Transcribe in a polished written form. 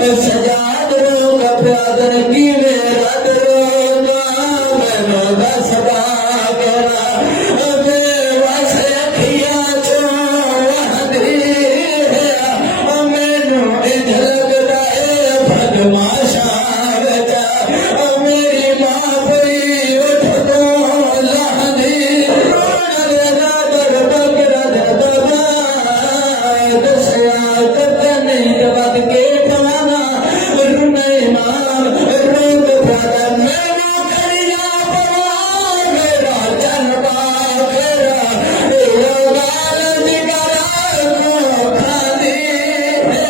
सजाद रोग प्यादर की मेरा दरोगा मैंने बस बागरा बेवस अखियां चो वहदी है मैनू इंज लगदा है भगमाशा बचा मेरी मां पई उठ तो लहदी ना दर बकरा दबा दसया तने बद के ठवाना रुने मां रोग प्यादर मैनू करिया पवा मेरा चन बागरा गाल दिगरा को खादी है